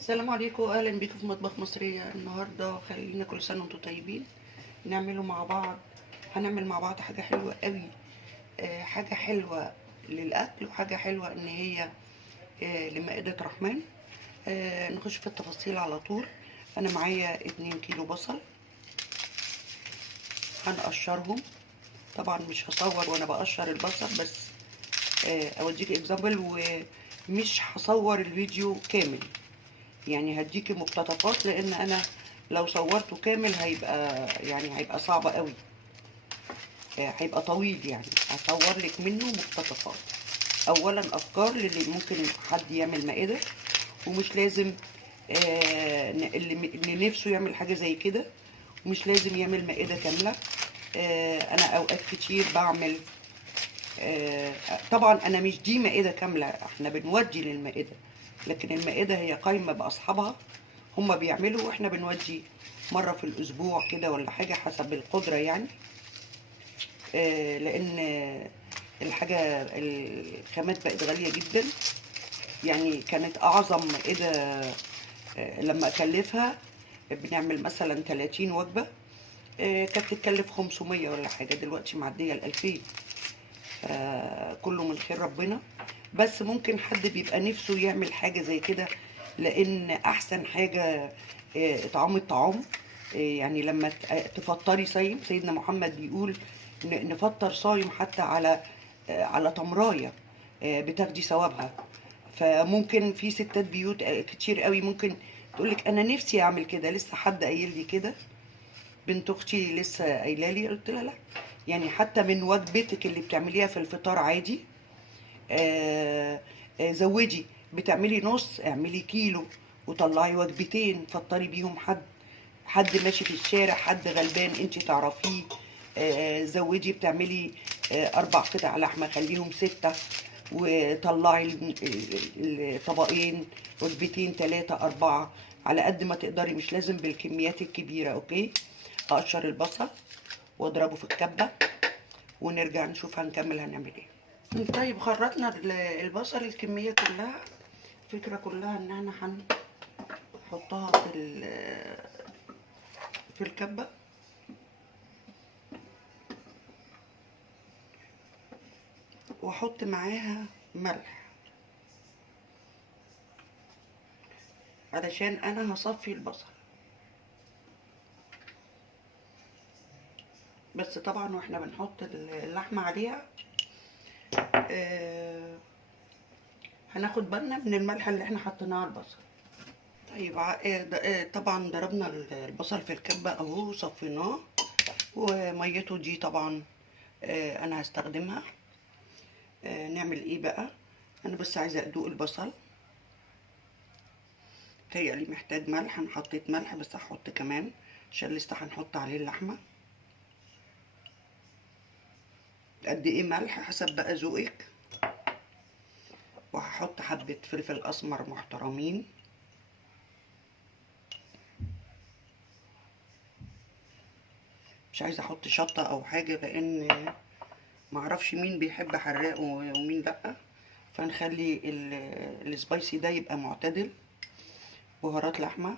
السلام عليكم، اهلا بيكم في مطبخ مصرية. النهارده خلينا كل سنه وانتم طيبين. نعمله مع بعض. هنعمل مع بعض حاجه حلوه قوي. حاجه حلوه للاكل وحاجه حلوه ان هي لمائده رحمن. نخش في التفاصيل على طول. انا معايا 2 كيلو بصل، هنقشرهم. طبعا مش هصور وانا بقشر البصل، بس اوديكي اكزامبل، ومش هصور الفيديو كامل. يعني هديكي مقتطفات، لان انا لو صورته كامل هيبقى صعب قوي. هيبقى طويل، يعني هصور لك منه مقتطفات. اولا افكار للي ممكن حد يعمل مائده، ومش لازم اللي نفسه يعمل حاجه زي كده، ومش لازم يعمل مائده كامله. انا اوقات كتير بعمل. طبعا انا مش دي مائده كامله، احنا بنودي للمائده، لكن المائده هي قايمه باصحابها. هما بيعملوا واحنا بنودي مره في الاسبوع كده ولا حاجه، حسب القدره يعني. لان الحاجه الخامات بقت غاليه جدا. يعني كانت اعظم مائده لما اكلفها بنعمل مثلا 30 وجبه، كانت تتكلف 500 ولا حاجه، دلوقتي معديه ال 2000. كله من خير ربنا. بس ممكن حد بيبقى نفسه يعمل حاجة زي كده، لأن أحسن حاجة إطعام الطعام. يعني لما تفطري صايم، سيدنا محمد بيقول نفطر صايم حتى على تمراية بتاخدي ثوابها. فممكن في ستات بيوت كتير قوي ممكن تقولك أنا نفسي أعمل كده. لسه حد قايل لي كده، بنت اختي لسه قايله لي، قلت لها لا، يعني حتى من وجبتك اللي بتعمليها في الفطار عادي، زودي. بتعملي نص، اعملي كيلو وطلعي وجبتين فطري بيهم حد ماشي في الشارع، حد غلبان انت تعرفيه. زودي. بتعملي 4 قطع لحمه، خليهم 6، وطلعي الطبقين، وجبتين 3 4 على قد ما تقدري، مش لازم بالكميات الكبيره. اوكي. اقشر البصل واضربه في الكبه، ونرجع نشوف هنكمل هنعمل ايه. طيب، خرطنا البصل الكمية كلها. الفكرة كلها ان احنا هنحطها في الكبة، واحط معاها ملح علشان انا هصفي البصل. بس طبعا واحنا بنحط اللحمة عليها آه، هناخد بالنا من الملح اللي احنا حطيناه على البصل. طيب، طبعا ضربنا البصل في الكبة اهو، صفيناه، وميته دي طبعا انا هستخدمها. نعمل ايه بقى؟ انا بس عايزه ادوق البصل. تهيألي محتاج ملح، انا حطيت ملح بس هحط كمان عشان لسه هنحط عليه اللحمه. قد ايه ملح حسب بقى ذوقك. وهحط حبه فلفل اسمر محترمين. مش عايزه احط شطه او حاجه، لان معرفش مين بيحب حراق ومين لا، فنخلي السبايسي ده يبقى معتدل. بهارات لحمه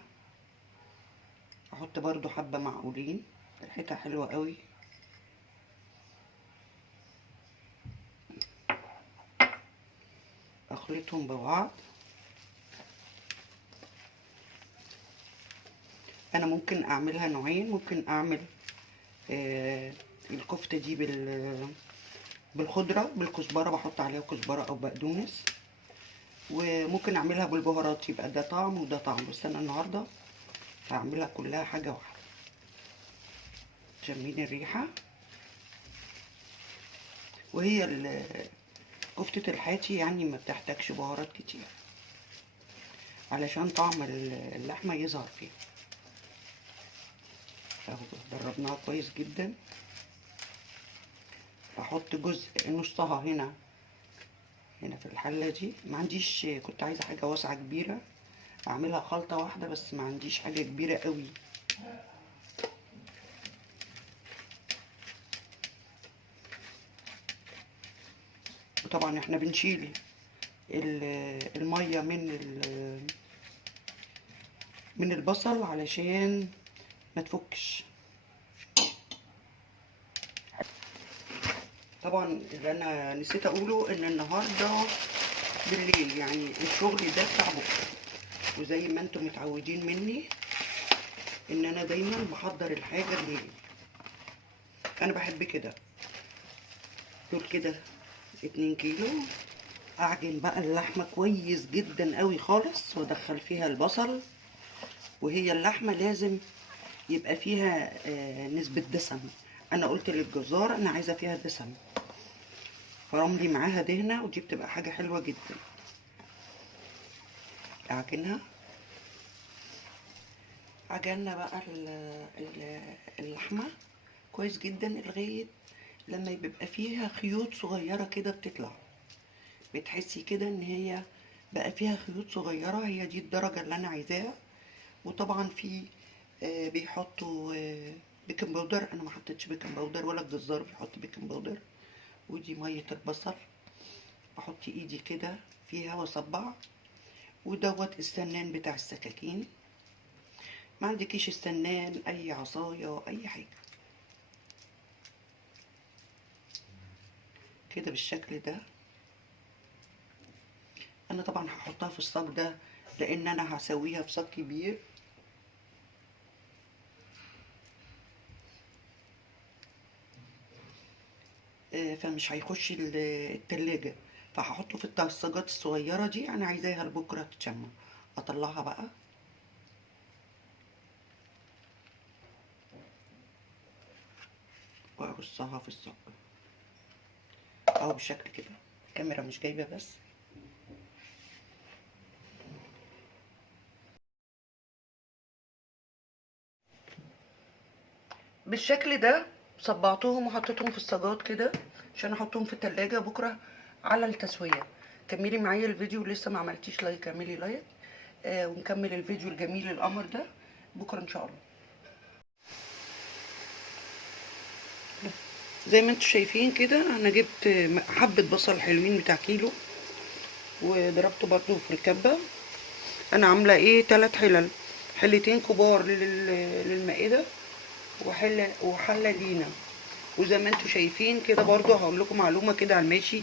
احط برضو حبه معقولين، ريحتها حلوه قوي. اخلطهم ببعض. انا ممكن اعملها نوعين. ممكن اعمل الكفته دي بالخضره، بالكزبره، بحط عليها كزبره او بقدونس. وممكن اعملها بالبهارات، يبقى ده طعم وده طعم، بس انا النهارده هعملها كلها حاجه واحده. شامين الريحه. وهي كفته الحاتي يعني ما بتحتاجش بهارات كتير علشان طعم اللحمه يظهر فيها. اهو دربناها كويس جدا. احط جزء نصها هنا في الحله دي. ما عنديش، كنت عايزه حاجه واسعه كبيره اعملها خلطه واحده، بس ما عنديش حاجه كبيره قوي. وطبعا احنا بنشيل الميه من البصل علشان ما تفكش. طبعا اللي انا نسيت اقوله ان النهارده بالليل، يعني الشغل ده بتاع بكره، وزي ما انتم متعودين مني ان انا دايما بحضر الحاجه بالليل. انا بحب كده. دول كده 2 كيلو. اعجن بقى اللحمه كويس جدا قوي خالص وادخل فيها البصل. وهي اللحمه لازم يبقى فيها نسبه دسم. انا قلت للجزار انا عايزه فيها دسم، فرملي معاها دهنه، ودي بتبقى حاجه حلوه جدا. اعجنها. عجنا بقى اللحمه كويس جدا لغايه لما يبقى فيها خيوط صغيره كده بتطلع، بتحسي كده ان هي بقى فيها خيوط صغيره. هي دي الدرجه اللي انا عايزاها. وطبعا في بيحطوا بيكنج باودر. انا ما حطيتش بيكنج باودر، ولا الجزار بيحط بيكنج باودر. ودي ميه البصل، بحط ايدي كده فيها واصبع. ودوت السنان بتاع السكاكين. ما عندكيش السنان، اي عصايه اي حاجه كده بالشكل ده. انا طبعا هحطها في الصاج ده لان انا هسويها في صاج كبير. فمش هيخش التلاجة، فهحطه في الطاسجات الصغيرة دي. انا عايزاها لبكرة تتشمع. اطلعها بقى وارصها في الصاج اهو بالشكل كده. الكاميرا مش جايبة بس. بالشكل ده صبعتهم وحطيتهم في الصاجات كده عشان احطهم في التلاجة بكرة على التسوية. كملي معايا الفيديو، لسه ما عملتيش لايك اعملي لايك. ونكمل الفيديو الجميل القمر ده بكرة ان شاء الله. زي ما انتم شايفين كده انا جبت حبة بصل حلوين بتاع كيلو، وضربته برضو في الكبة. انا عاملة ايه 3 حلل، حلتين كبار للمائدة، وحلة لينا. وزي ما انتم شايفين كده برضو هقول لكم معلومة كده على الماشي.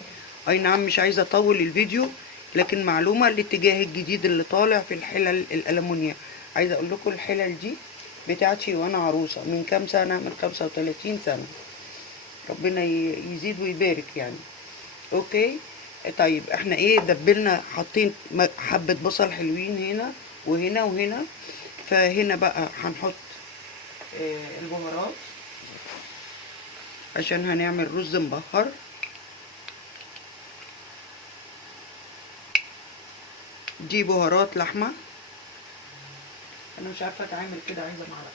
اي نعم مش عايزة اطول الفيديو، لكن معلومة الاتجاه الجديد اللي طالع في الحلل الألمونيا. عايزة اقول لكم الحلل دي بتاعتي وانا عروسة من كام سنة، من 35 سنة. ربنا يزيد ويبارك يعني. اوكي. طيب احنا ايه دبلنا، حاطين حبة بصل حلوين هنا وهنا وهنا. فهنا بقى هنحط البهارات عشان هنعمل رز مبهر. دي بهارات لحمة. انا مش عارفة اتعامل كده، عايزة معلقة.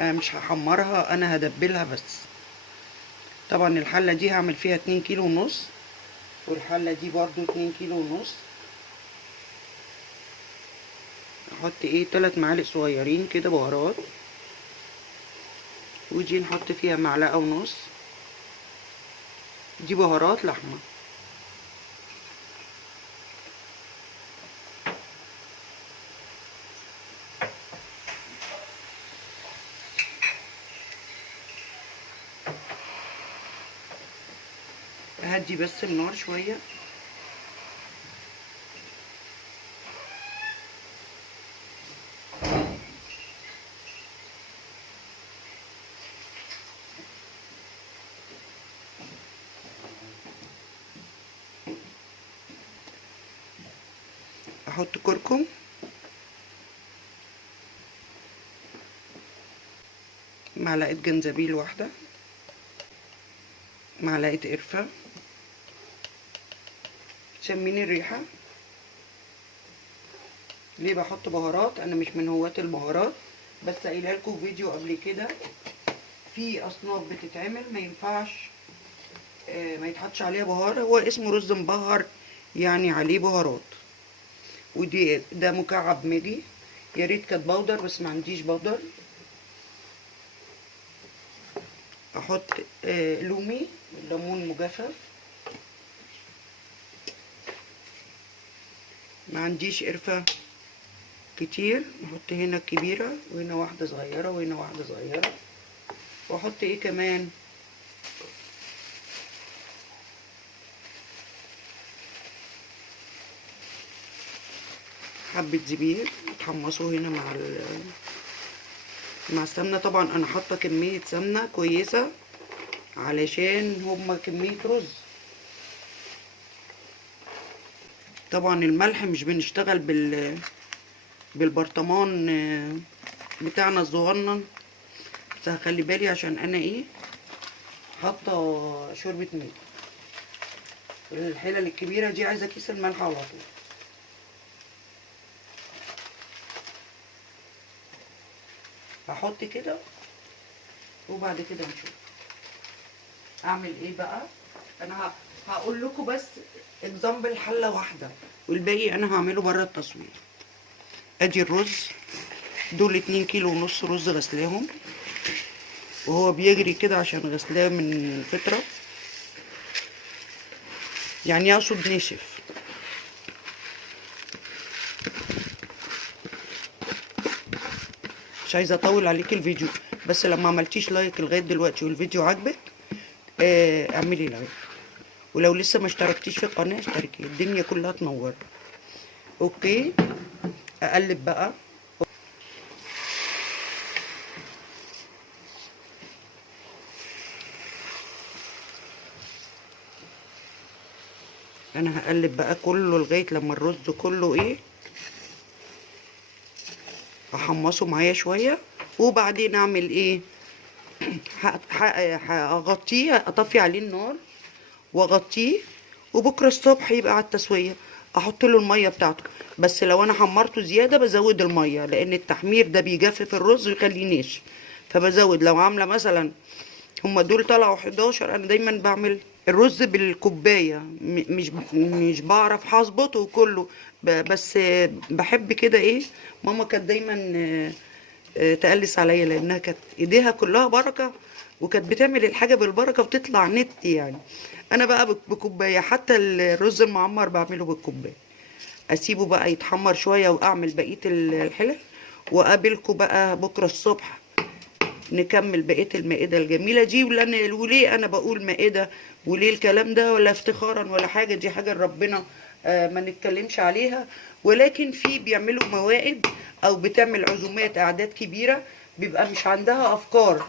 انا مش هحمرها، انا هدبلها بس. طبعا الحلة دي هعمل فيها 2 كيلو ونص، والحلة دي برضو 2 كيلو ونص. احط ايه 3 معالق صغيرين كده بهارات، ودي نحط فيها معلقة ونص. دي بهارات لحمة. اهدي بس النار شوية. احط كركم، معلقة جنزبيل واحدة، معلقة قرفة. شمين الريحة. ليه بحط بهارات؟ انا مش من هواة البهارات، بس قايله لكم فيديو قبل كده في اصناف بتتعمل ما ينفعش ما يتحطش عليها بهار. هو اسمه رز مبهر يعني عليه بهارات. ودي ده مكعب ماجي، يا ريت كانت بودر بس ما عنديش بودر. احط لومي، ليمون مجفف. ما عنديش قرفة كتير، نحط هنا كبيرة وهنا واحدة صغيرة وهنا واحدة صغيرة. واحط ايه كمان، حبة زبيب يتحمصوا هنا مع السمنة. طبعا انا حاطة كمية سمنة كويسة علشان هما كمية رز. طبعا الملح مش بنشتغل بالبرطمان بتاعنا الصغنن، بس هخلي بالي عشان انا ايه حاطة شوربة ملح. الحلل الكبيرة دي عايزة كيس الملح على طول. هحط كده وبعد كده نشوف اعمل ايه بقى. انا هقول لكم بس اكزامبل حله واحده والباقي انا هعمله بره التصوير. ادي الرز، دول 2 كيلو ونص رز غسلاهم وهو بيجري كده عشان غسلاه من فتره، يعني اقصد ناشف. مش عايزه اطول عليك الفيديو، بس لما عملتيش لايك لغايه دلوقتي والفيديو عجبك اعملي لايك، ولو لسه ما اشتركتيش في القناه اشتركي، الدنيا كلها تنور. اوكي، اقلب بقى. انا هقلب بقى كله لغايه لما الرز كله ايه احمصه معايا شويه، وبعدين اعمل ايه، هغطيه، اطفي عليه النار واغطيه، وبكره الصبح يبقى على التسويه احط له الميه بتاعته. بس لو انا حمرته زياده بزود الميه، لان التحمير ده بيجفف الرز ويخليه ناشف، فبزود. لو عامله مثلا هما دول طلعوا 11، انا دايما بعمل الرز بالكوبايه، مش بعرف هظبطه كله، بس بحب كده ايه. ماما كانت دايما تقلس عليا لانها كانت ايديها كلها بركه، وكانت بتعمل الحاجه بالبركه وتطلع نت يعني. انا بقى بكوبايه، حتى الرز المعمر بعمله بالكوبايه. اسيبه بقى يتحمر شويه واعمل بقيه الحلل، واقابلكم بقى بكره الصبح نكمل بقيه المائده الجميله دي. وليه انا بقول مائده وليه الكلام ده، ولا افتخارا ولا حاجه، دي حاجه ربنا ما نتكلمش عليها. ولكن في بيعملوا موائد او بتعمل عزومات اعداد كبيره، بيبقى مش عندها افكار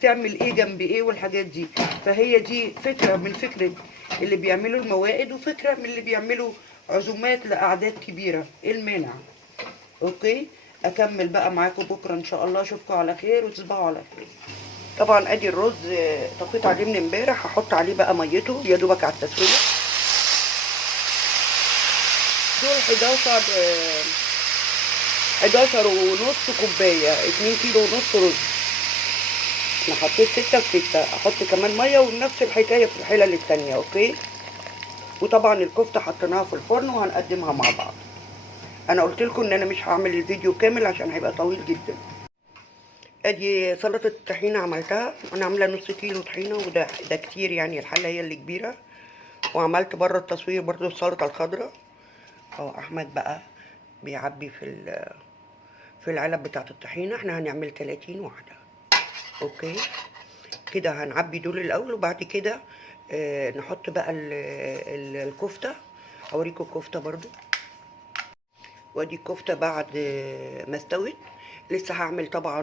تعمل ايه جنب ايه والحاجات دي، فهي دي فكره من فكره اللي بيعملوا الموائد، وفكره من اللي بيعملوا عزومات لاعداد كبيره. ايه المانع؟ اوكي، اكمل بقى معاكم بكره ان شاء الله. اشوفكم على خير وتصبحوا على خير. طبعا ادي الرز طفيت عليه من امبارح، هحط عليه بقى ميته يا دوبك على التسويه. دول 11 ونص كوبايه، 2 كيلو ونص رز. انا حطيت 6 و6، احط كمان ميه، ونفس الحكايه في الحلل التانيه. اوكي، وطبعا الكفته حطيناها في الفرن وهنقدمها مع بعض. انا قلت لكم ان انا مش هعمل الفيديو كامل عشان هيبقى طويل جدا. ادي سلطه الطحينه عملتها، انا عامله نص كيلو طحينه، وده كتير يعني، الحله هي اللي كبيره. وعملت بره التصوير برضو السلطه الخضراء. اهو احمد بقى بيعبي في العلب بتاعه الطحينه. احنا هنعمل 30 واحده. اوكي، كده هنعبي دول الاول، وبعد كده نحط بقى الكفته. اوريكم الكفته برضو. وادي الكفته بعد ما استوت. لسه هعمل طبعا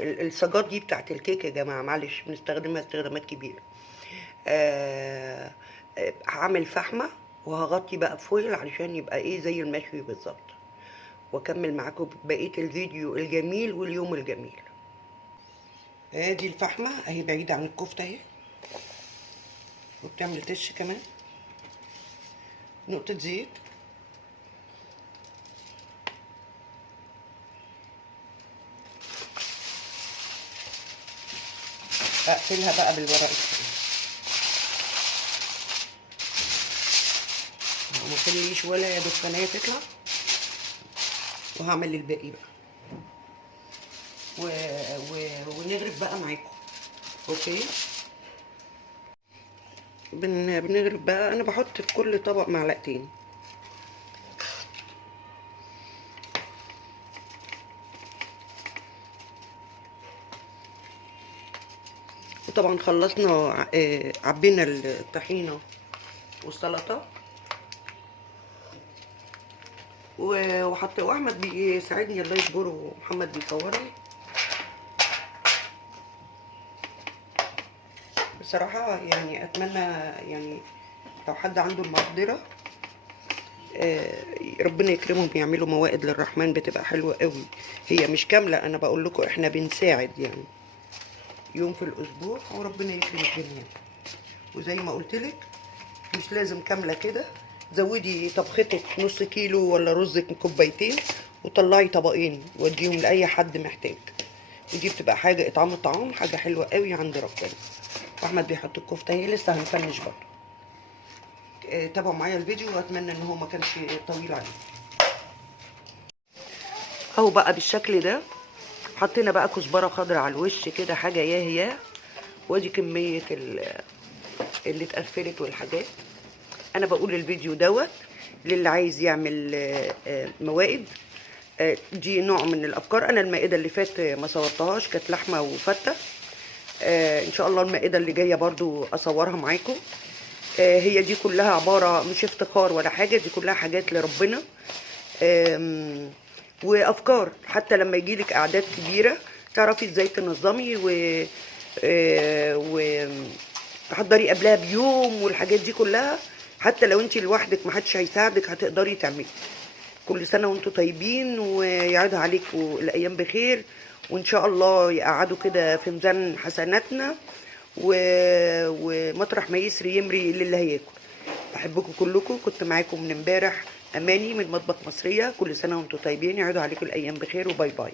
الصاجات دي بتاعت الكيك يا جماعه، معلش بنستخدمها استخدامات كبيره. هعمل فحمه وهغطي بقى بفويل علشان يبقى ايه زي المشوي بالظبط. واكمل معاكم بقيه الفيديو الجميل واليوم الجميل. ادي الفحمه اهي بعيده عن الكفته اهي، وبتعمل تش كمان. نقطه زيت، اقفلها بقى بالورق الفويل وما اخليش ولا دخانيه تطلع. وهعمل الباقي بقى ونغرف بقى معاكم. اوكي، بنغرف بقى. انا بحط في كل طبق معلقتين. وطبعا خلصنا عبينا الطحينه والسلطه، واحمد بيساعدني الله يجبره، ومحمد بيصورني. بصراحه يعني اتمنى يعني لو حد عنده المقدره ربنا يكرمهم يعملوا موائد للرحمن، بتبقى حلوه قوي. هي مش كامله، انا بقول لكم احنا بنساعد يعني يوم في الاسبوع، وربنا يكرم الجميع. وزي ما قلت لك مش لازم كامله كده، زودي طبختك نص كيلو ولا رزك كوبايتين، وطلعي طبقين وديهم لاي حد محتاج. ودي بتبقى حاجه اطعام الطعام، حاجه حلوه قوي عند ربنا. واحمد بيحط الكفته، هي لسه هنفنش برضه. تابعوا معايا الفيديو، واتمنى ان هو ما كانش طويل عليكم. اهو بقى بالشكل ده، حطينا بقى كزبره خضراء على الوش كده، حاجه ياه. وادي كميه اللي اتقفلت والحاجات. انا بقول الفيديو دوت للي عايز يعمل موائد. دي نوع من الافكار. انا المائده اللي فات ما صورتهاش، كانت لحمه وفته. ان شاء الله المائده اللي جايه برضو اصورها معاكم. هي دي كلها عباره مش افتخار ولا حاجه، دي كلها حاجات لربنا وافكار، حتى لما يجيلك اعداد كبيره تعرفي ازاي تنظمي و تحضري قبلها بيوم، والحاجات دي كلها. حتى لو انت لوحدك محدش هيساعدك هتقدري تعملي. كل سنه وانتم طيبين، ويعيدها عليكم الايام بخير، وان شاء الله يقعدوا كده في ميزان حسناتنا، ومطرح ما يسري يمري للي هياكل. بحبكم كلكم، كنت معاكم من امبارح اماني من مطبخ مصريه. كل سنه وانتم طيبين، يعيدوا عليكم الايام بخير، وباي باي.